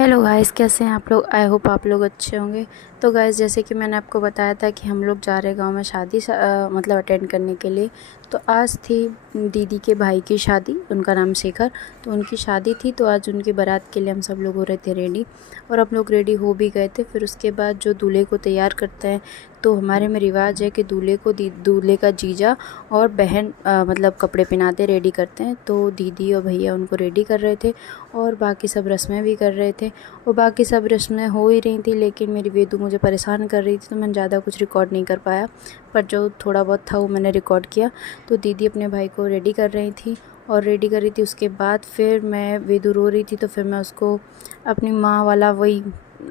Hello guys, कैसे हैं आप लोग। आई होप आप लोग अच्छे होंगे। तो गाइस, जैसे कि मैंने आपको बताया था कि हम लोग जा रहे गांव में शादी मतलब अटेंड करने के लिए। तो आज थी दीदी के भाई की शादी, उनका नाम शेखर। तो उनकी शादी थी, तो आज उनकी बारात के लिए हम सब लोग हो रहे थे रेडी। और हम लोग रेडी हो भी गए थे। फिर उसके बाद जो दूल्हे को तैयार करते हैं, तो हमारे में रिवाज है कि दूल्हे को दूल्हे का जीजा और बहन मतलब कपड़े पहनाते रेडी करते हैं। तो दीदी और भैया उनको रेडी कर रहे थे और बाकी सब रस्में भी कर रहे थे। और बाकी सब रस्में हो ही रही थी, लेकिन मेरी वेदू मुझे परेशान कर रही थी, तो मैंने ज़्यादा कुछ रिकॉर्ड नहीं कर पाया। पर जो थोड़ा बहुत था वो मैंने रिकॉर्ड किया। तो दीदी अपने भाई को रेडी कर रही थी और रेडी कर रही थी। उसके बाद फिर मैं वेदू रो रही थी, तो फिर मैं उसको अपनी माँ वाला वही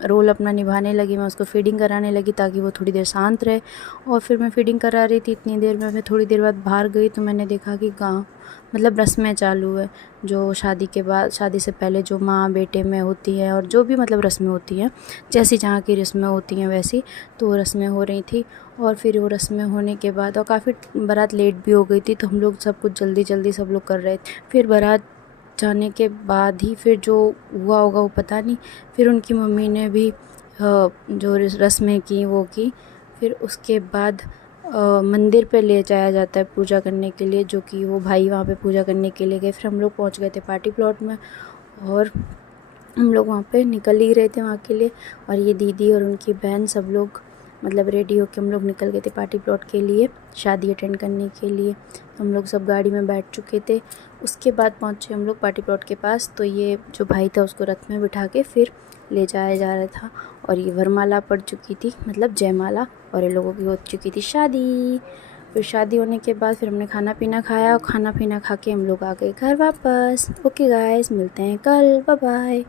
रोल अपना निभाने लगी। मैं उसको फीडिंग कराने लगी ताकि वो थोड़ी देर शांत रहे। और फिर मैं फीडिंग करा रही थी इतनी देर में। फिर थोड़ी देर बाद बाहर गई तो मैंने देखा कि गाँव मतलब रस्में चालू है, जो शादी के बाद, शादी से पहले जो माँ बेटे में होती है और जो भी मतलब रस्में होती हैं, जैसी जहाँ की रस्में होती हैं वैसी। तो वो रस्में हो रही थी। और फिर वो रस्में होने के बाद और काफ़ी बारात लेट भी हो गई थी, तो हम लोग सब कुछ जल्दी जल्दी सब लोग कर रहे थे। फिर बारात जाने के बाद ही फिर जो हुआ होगा वो पता नहीं। फिर उनकी मम्मी ने भी जो रस्में की वो की। फिर उसके बाद मंदिर पे ले जाया जाता है पूजा करने के लिए, जो कि वो भाई वहाँ पे पूजा करने के लिए गए। फिर हम लोग पहुँच गए थे पार्टी प्लॉट में और हम लोग वहाँ पे निकल ही रहे थे वहाँ के लिए। और ये दीदी और उनकी बहन सब लोग मतलब रेडी होके हम लोग निकल गए थे पार्टी प्लॉट के लिए, शादी अटेंड करने के लिए। हम लोग सब गाड़ी में बैठ चुके थे। उसके बाद पहुँचे हम लोग पार्टी प्लॉट के पास। तो ये जो भाई था उसको रथ में बिठा के फिर ले जाया जा रहा था। और ये वरमाला पड़ चुकी थी, मतलब जयमाला, और ये लोगों की हो चुकी थी शादी। फिर शादी होने के बाद फिर हमने खाना पीना खाया और खाना पीना खा के हम लोग आ गए घर वापस। ओके गाइस, मिलते हैं कल, बाय बाय।